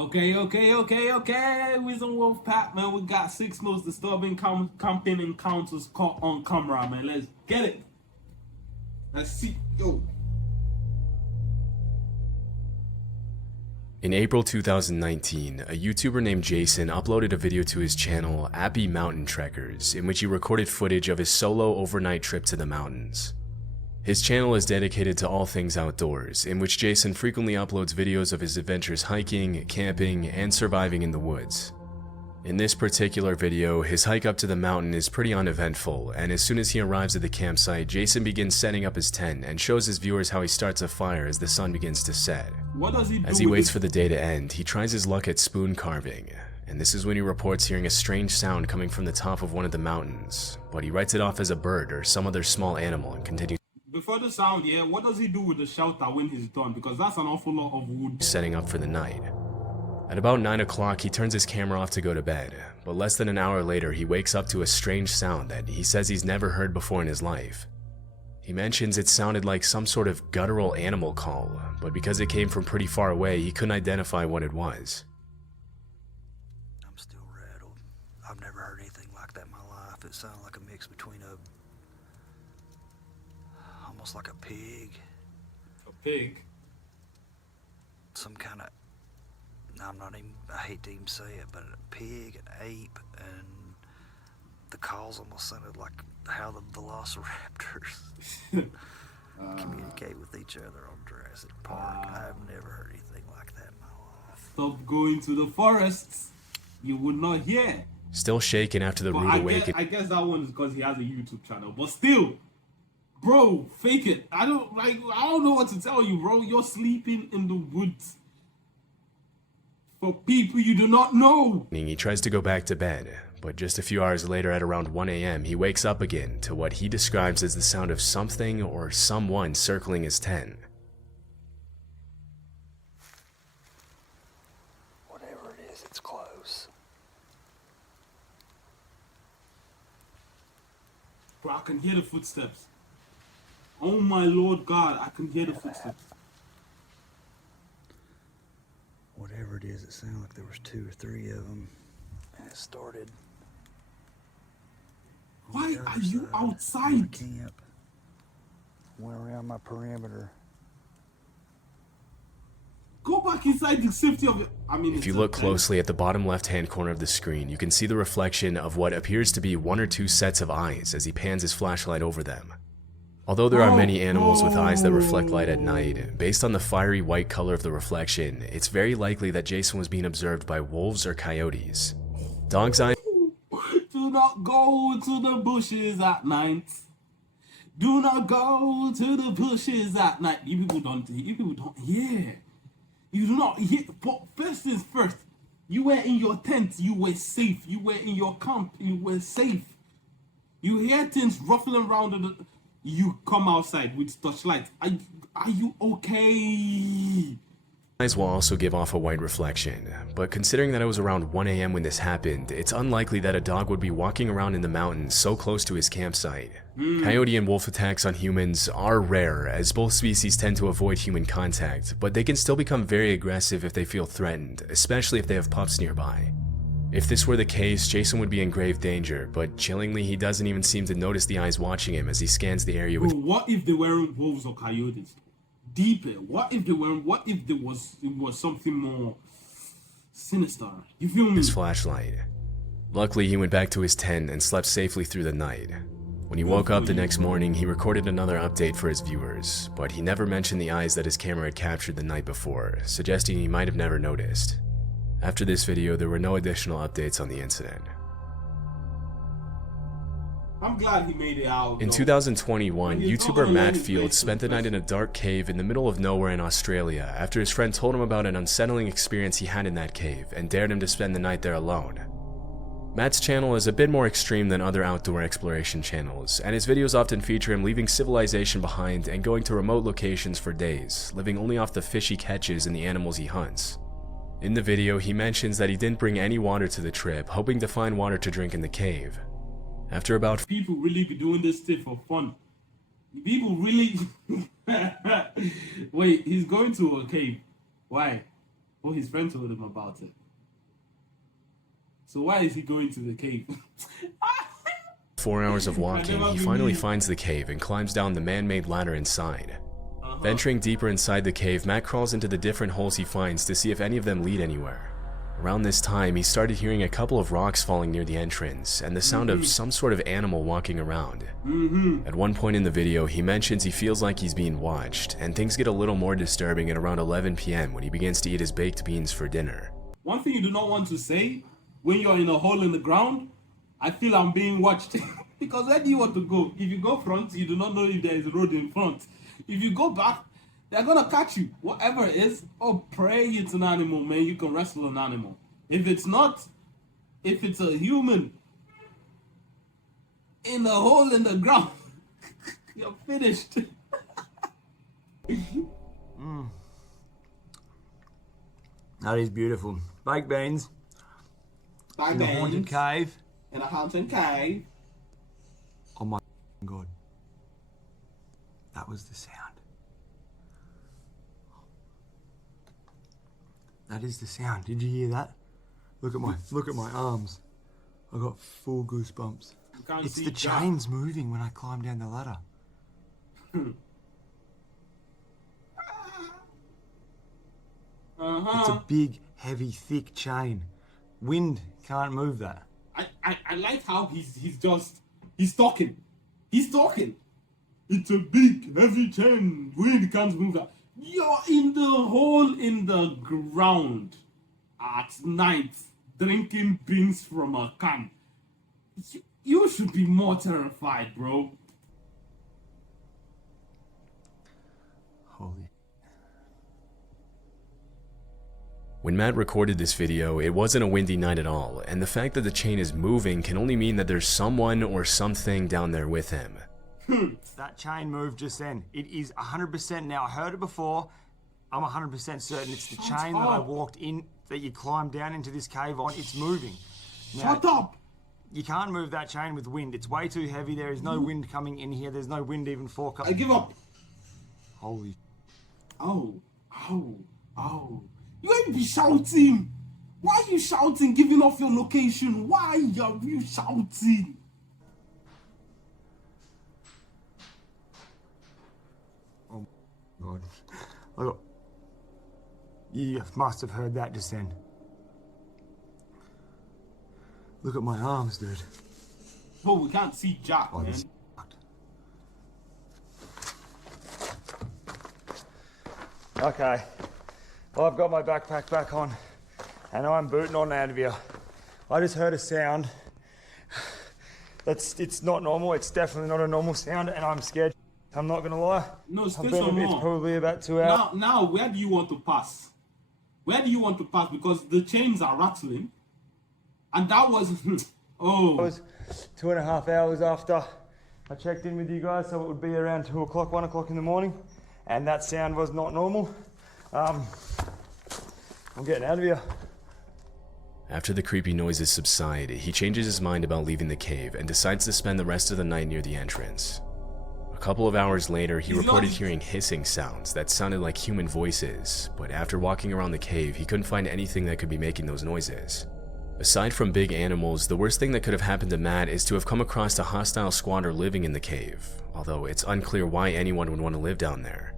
Okay. WisdomWolf Pat, man. We got 6 most disturbing camping encounters caught on camera, man. Let's get it. Let's see. Yo. In April 2019, a YouTuber named Jason uploaded a video to his channel, Abbey Mountain Trekkers, in which he recorded footage of his solo overnight trip to the mountains. His channel is dedicated to all things outdoors, in which Jason frequently uploads videos of his adventures hiking, camping, and surviving in the woods. In this particular video, his hike up to the mountain is pretty uneventful, and as soon as he arrives at the campsite, Jason begins setting up his tent and shows his viewers how he starts a fire as the sun begins to set. What does he do? As he waits for the day to end, he tries his luck at spoon carving, and this is when he reports hearing a strange sound coming from the top of one of the mountains, but he writes it off as a bird or some other small animal and continues Before the sound, yeah, what does he do with the shelter when he's done? Because that's an awful lot of wood. setting up for the night. At about 9 o'clock, he turns his camera off to go to bed, but less than an hour later, he wakes up to a strange sound that he says he's never heard before in his life. He mentions it sounded like some sort of guttural animal call, but because it came from pretty far away, he couldn't identify what it was. I'm still rattled. I've never heard anything like that in my life. It sounded like a mix between almost like a pig. A pig? Some kind of, I hate to even say it, but a pig, an ape, and the calls almost sounded like how the velociraptors communicate with each other on Jurassic Park. I've never heard anything like that in my life. Stop going to the forests. You would not hear. Still shaken after the rude awakening. I guess that one is because he has a YouTube channel, but still. Bro, fake it. I don't know what to tell you, bro. You're sleeping in the woods for people you do not know. He tries to go back to bed, but just a few hours later at around 1 a.m., he wakes up again to what he describes as the sound of something or someone circling his tent. Whatever it is, it's close. Bro, I can hear the footsteps. Oh my Lord God, I can hear the footsteps. Whatever it is, it sounded like there was 2 or 3 of them, and it started. Why are you outside? Camp. Went around my perimeter. Go back inside the safety of your... If you look closely at the bottom left-hand corner of the screen, you can see the reflection of what appears to be 1 or 2 sets of eyes as he pans his flashlight over them. Although there are many animals with eyes that reflect light at night, based on the fiery white color of the reflection, it's very likely that Jason was being observed by wolves or coyotes. Dog's eyes... Do not go to the bushes at night. Do not go to the bushes at night. You people don't hear. You do not hear. But first things first, you were in your tent, you were safe. You were in your camp, you were safe. You hear things ruffling around you come outside with torchlight. Are you okay? Eyes will also give off a white reflection, but considering that it was around 1 a.m. when this happened, it's unlikely that a dog would be walking around in the mountains so close to his campsite. Coyote and wolf attacks on humans are rare, as both species tend to avoid human contact, but they can still become very aggressive if they feel threatened, especially if they have pups nearby. If this were the case, Jason would be in grave danger, but chillingly, he doesn't even seem to notice the eyes watching him as he scans the area with... Bro, what if they weren't wolves or coyotes? Deeper. What if it was something more sinister? You feel me? His flashlight. Luckily, he went back to his tent and slept safely through the night. When he woke up the next morning, he recorded another update for his viewers, but he never mentioned the eyes that his camera had captured the night before, suggesting he might have never noticed. After this video, there were no additional updates on the incident. I'm glad he made it out. In 2021, YouTuber Matt Field spent the night in a dark cave in the middle of nowhere in Australia after his friend told him about an unsettling experience he had in that cave and dared him to spend the night there alone. Matt's channel is a bit more extreme than other outdoor exploration channels, and his videos often feature him leaving civilization behind and going to remote locations for days, living only off the fish he catches and the animals he hunts. In the video, he mentions that he didn't bring any water to the trip, hoping to find water to drink in the cave. After about... People really be doing this stuff for fun. People really... Wait, he's going to a cave. Why? Oh, his friend told him about it. So why is he going to the cave? 4 hours of walking, he finally finds the cave and climbs down the man-made ladder inside. Venturing deeper inside the cave, Matt crawls into the different holes he finds to see if any of them lead anywhere. Around this time, he started hearing a couple of rocks falling near the entrance and the sound of some sort of animal walking around. At one point in the video, he mentions he feels like he's being watched, and things get a little more disturbing at around 11 p.m. when he begins to eat his baked beans for dinner. One thing you do not want to say when you're in a hole in the ground, I feel I'm being watched. Because where do you want to go? If you go front, you do not know if there is a road in front. If you go back, they're gonna catch you. Whatever it is, oh, pray it's an animal, man. You can wrestle an animal. If it's not, if it's a human in a hole in the ground, you're finished. That is beautiful. Baked beans Baked in a beans haunted cave. in a haunted cave. Oh my God. That was the sound. That is the sound. Did you hear that? Look at my arms. I got full goosebumps. You can't It's see the Jack. chains moving when I climb down the ladder. It's a big, heavy, thick chain. Wind can't move that. I like how he's talking. He's talking. It's a big, heavy chain. Wind can't move that. You're in the hole in the ground at night, drinking beans from a can. You should be more terrified, bro. Holy. When Matt recorded this video, it wasn't a windy night at all, and the fact that the chain is moving can only mean that there's someone or something down there with him. That chain moved just then. It is 100% now. I heard it before. I'm 100% certain it's the chain that I walked in, that you climbed down into this cave on. It's moving. Now, Shut up! you can't move that chain with wind. It's way too heavy. There is no wind coming in here. There's no wind even forecast. I give up. Holy. Oh. You ain't be shouting. Why are you shouting, giving off your location? Why are you shouting? God. You must have heard that just then. Look at my arms, dude. Bro, we can't see Jack, Oh, man. this Okay. Well, I've got my backpack back on and I'm booting on out of here. I just heard a sound. It's not normal. It's definitely not a normal sound and I'm scared. I'm not gonna lie. No, stay I've been- some It's more. probably about 2 hours. Now, where do you want to pass? Where do you want to pass? Because the chains are rattling. And that was... It oh. was 2.5 hours after I checked in with you guys, so it would be around 2 o'clock, 1 o'clock in the morning, and that sound was not normal. I'm getting out of here. After the creepy noises subside, he changes his mind about leaving the cave and decides to spend the rest of the night near the entrance. A couple of hours later, he reported hearing hissing sounds that sounded like human voices, but after walking around the cave, he couldn't find anything that could be making those noises. Aside from big animals, the worst thing that could have happened to Matt is to have come across a hostile squatter living in the cave, although it's unclear why anyone would want to live down there.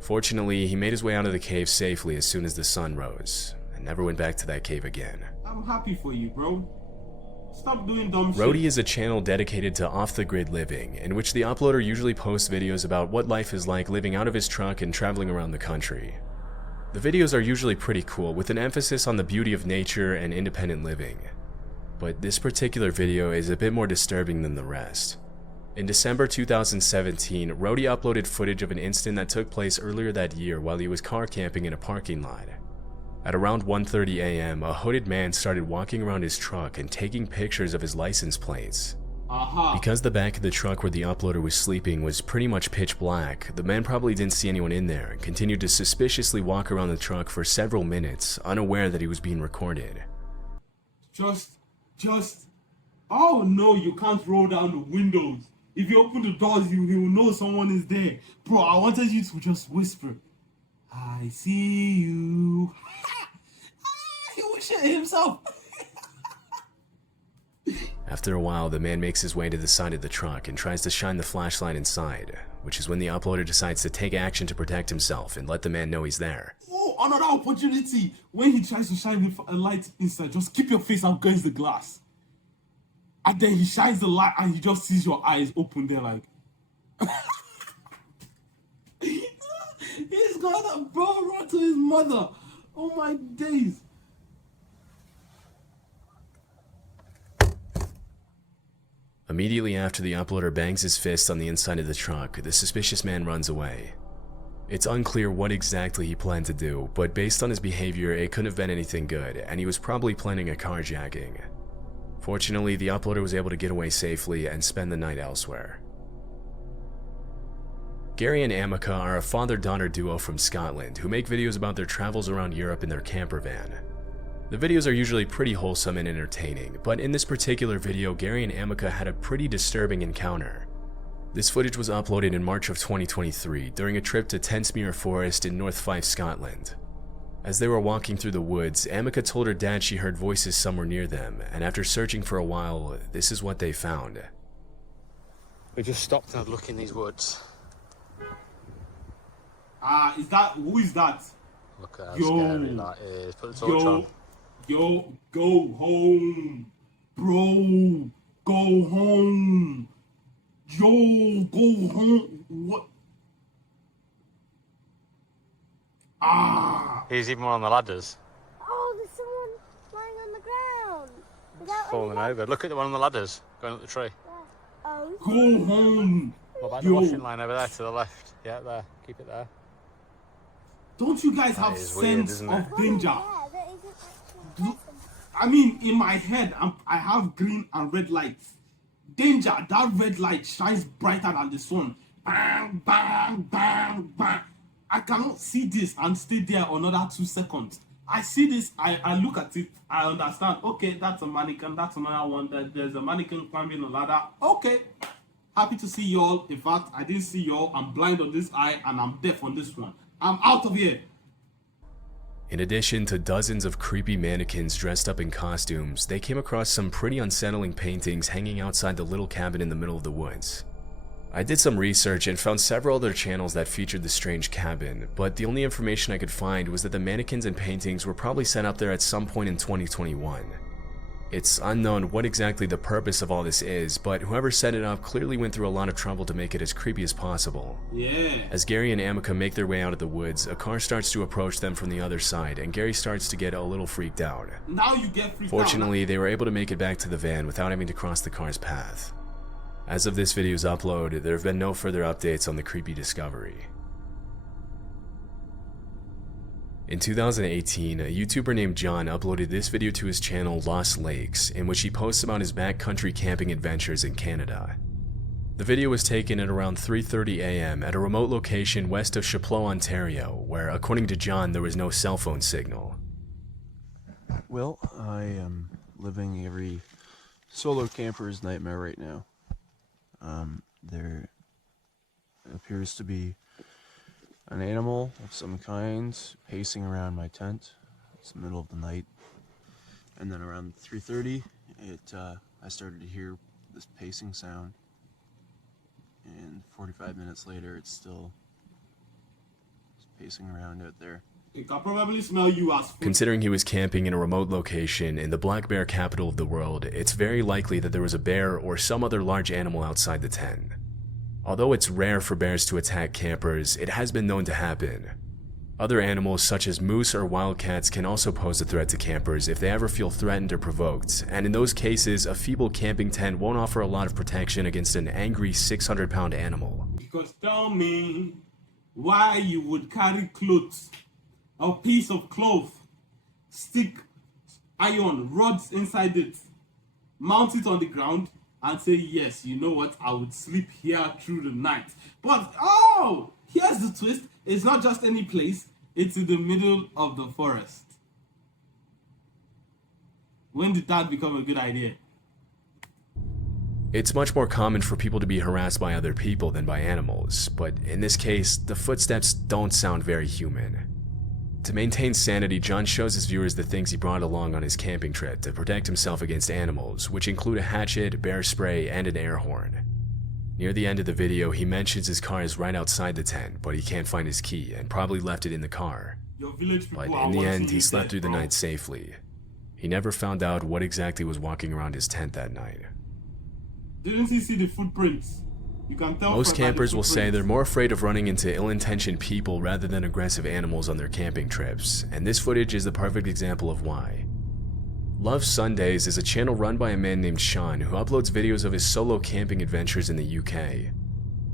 Fortunately, he made his way out of the cave safely as soon as the sun rose, and never went back to that cave again. I'm happy for you, bro. Stop doing dumb shit. Roadie is a channel dedicated to off-the-grid living, in which the uploader usually posts videos about what life is like living out of his truck and traveling around the country. The videos are usually pretty cool, with an emphasis on the beauty of nature and independent living. But this particular video is a bit more disturbing than the rest. In December 2017, Roadie uploaded footage of an incident that took place earlier that year while he was car camping in a parking lot. At around 1:30 a.m., a hooded man started walking around his truck and taking pictures of his license plates. Because the back of the truck where the uploader was sleeping was pretty much pitch black, the man probably didn't see anyone in there and continued to suspiciously walk around the truck for several minutes, unaware that he was being recorded. Oh no, you can't roll down the windows. If you open the doors, he will know someone is there. Bro, I wanted you to just whisper, I see you. shit himself. After a while, the man makes his way to the side of the truck and tries to shine the flashlight inside, which is when the uploader decides to take action to protect himself and let the man know he's there. Oh, another opportunity. When he tries to shine the light inside, just keep your face up against the glass. And then he shines the light and he just sees your eyes open there like... He's got a bro run to his mother. Oh my days. Immediately after the uploader bangs his fist on the inside of the truck, the suspicious man runs away. It's unclear what exactly he planned to do, but based on his behavior, it couldn't have been anything good, and he was probably planning a carjacking. Fortunately, the uploader was able to get away safely and spend the night elsewhere. Gary and Amica are a father-daughter duo from Scotland who make videos about their travels around Europe in their camper van. The videos are usually pretty wholesome and entertaining, but in this particular video, Gary and Amica had a pretty disturbing encounter. This footage was uploaded in March of 2023 during a trip to Tensmuir Forest in North Fife, Scotland. As they were walking through the woods, Amica told her dad she heard voices somewhere near them, and after searching for a while, this is what they found. We just stopped and had a look in these woods. Who is that? Look at how scary that is. Put the torch on. Yo, go home. Bro, go home. Yo, go home. What? He's even one on the ladders. Oh, there's someone lying on the ground. Is that Falling over. Look at the one on the ladders going up the tree. Oh. Go home. What about the washing line over there to the left? Yeah, there. Keep it there. Don't you guys have is weird, sense isn't of it? danger? Yeah, that isn't actually a person. I mean, in my head, I have green and red lights. Danger, that red light shines brighter than the sun. Bang, bang, bang, bang. I cannot see this and stay there another 2 seconds. I see this, I look at it, I understand. Okay, that's a mannequin, that's another one. There's a mannequin climbing a ladder. Okay, happy to see y'all. In fact, I didn't see y'all. I'm blind on this eye and I'm deaf on this one. I'm out of here. In addition to dozens of creepy mannequins dressed up in costumes, they came across some pretty unsettling paintings hanging outside the little cabin in the middle of the woods. I did some research and found several other channels that featured the strange cabin, but the only information I could find was that the mannequins and paintings were probably set up there at some point in 2021. It's unknown what exactly the purpose of all this is, but whoever set it up clearly went through a lot of trouble to make it as creepy as possible. Yeah. As Gary and Amica make their way out of the woods, a car starts to approach them from the other side, and Gary starts to get a little freaked out. Now you get freaked out. Fortunately, they were able to make it back to the van without having to cross the car's path. As of this video's upload, there have been no further updates on the creepy discovery. In 2018, a YouTuber named John uploaded this video to his channel Lost Lakes, in which he posts about his backcountry camping adventures in Canada. The video was taken at around 3:30 a.m. at a remote location west of Chapleau, Ontario, where, according to John, there was no cell phone signal. Well, I am living every solo camper's nightmare right now. There appears to be an animal of some kind pacing around my tent. It's the middle of the night, and then around 3:30 I started to hear this pacing sound, and 45 minutes later it's still pacing around out there. It can probably smell you as food. Considering he was camping in a remote location in the black bear capital of the world, it's very likely that there was a bear or some other large animal outside the tent. Although it's rare for bears to attack campers, it has been known to happen. Other animals such as moose or wildcats can also pose a threat to campers if they ever feel threatened or provoked, and in those cases, a feeble camping tent won't offer a lot of protection against an angry 600-pound animal. Because tell me why you would carry clothes, a piece of cloth, stick iron rods inside it, mount it on the ground, and say, yes, you know what, I would sleep here through the night. But, oh, here's the twist. It's not just any place. It's in the middle of the forest. When did that become a good idea? It's much more common for people to be harassed by other people than by animals, but in this case, the footsteps don't sound very human. To maintain sanity, John shows his viewers the things he brought along on his camping trip to protect himself against animals, which include a hatchet, bear spray, and an air horn. Near the end of the video, he mentions his car is right outside the tent, but he can't find his key and probably left it in the car. Your village people But are in the watching end, he you slept dead, through the bro. night safely. He never found out what exactly was walking around his tent that night. Didn't he see the footprints? You can tell. Most from by the campers will say they're footprints. more afraid of running into ill-intentioned people rather than aggressive animals on their camping trips, and this footage is the perfect example of why. Love Sundays is a channel run by a man named Sean who uploads videos of his solo camping adventures in the UK.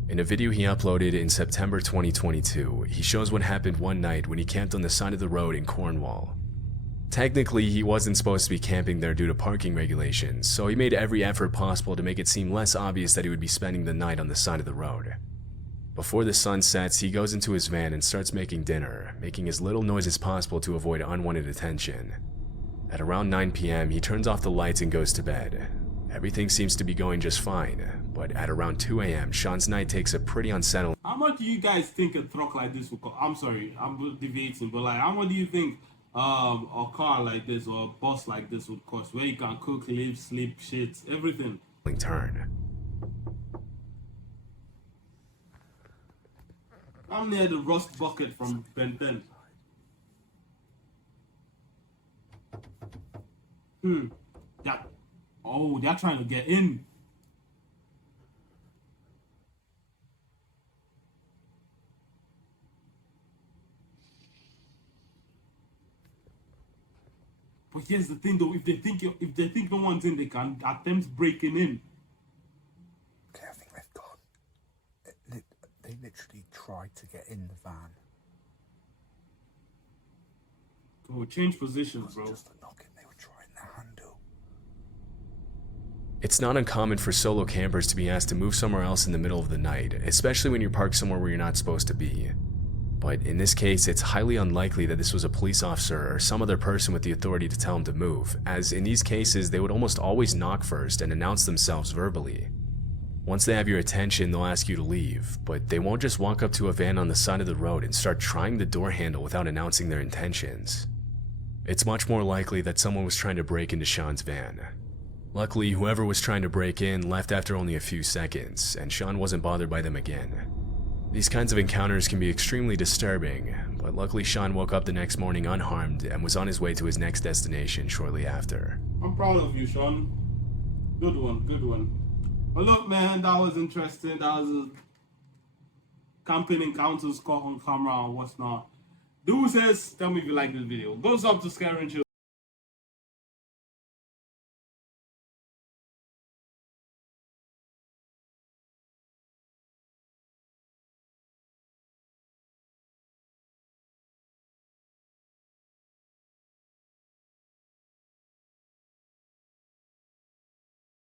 In a video he uploaded in September 2022, he shows what happened one night when he camped on the side of the road in Cornwall. Technically, he wasn't supposed to be camping there due to parking regulations, so he made every effort possible to make it seem less obvious that he would be spending the night on the side of the road. Before the sun sets, he goes into his van and starts making dinner, making as little noise as possible to avoid unwanted attention. At around 9 p.m., he turns off the lights and goes to bed. Everything seems to be going just fine, but at around 2 a.m., Sean's night takes a pretty unsettling. How much do you guys think a truck like this would cost? I'm sorry, I'm deviating, but like, how much do you think a car like this or a bus like this would cost? Where you can cook, live, sleep, shit, everything. Turn. I'm near the rust bucket from Ben 10. They're trying to get in. But here's the thing, though: if they think no one's in, they can attempt breaking in. Okay, I think they've gone. They literally tried to get in the van. Oh, change positions, bro. Just a knocking, they were trying the handle. It's not uncommon for solo campers to be asked to move somewhere else in the middle of the night, especially when you're parked somewhere where you're not supposed to be. But in this case, it's highly unlikely that this was a police officer or some other person with the authority to tell him to move, as in these cases, they would almost always knock first and announce themselves verbally. Once they have your attention, they'll ask you to leave, but they won't just walk up to a van on the side of the road and start trying the door handle without announcing their intentions. It's much more likely that someone was trying to break into Sean's van. Luckily, whoever was trying to break in left after only a few seconds, and Sean wasn't bothered by them again. These kinds of encounters can be extremely disturbing, but luckily Sean woke up the next morning unharmed and was on his way to his next destination shortly after. I'm proud of you, Sean. Good one, good one. Well, look, man, that was interesting. That was a camping encounters caught on camera and what's not. Do says, tell me if you like this video. Goes up to Scare and Chill.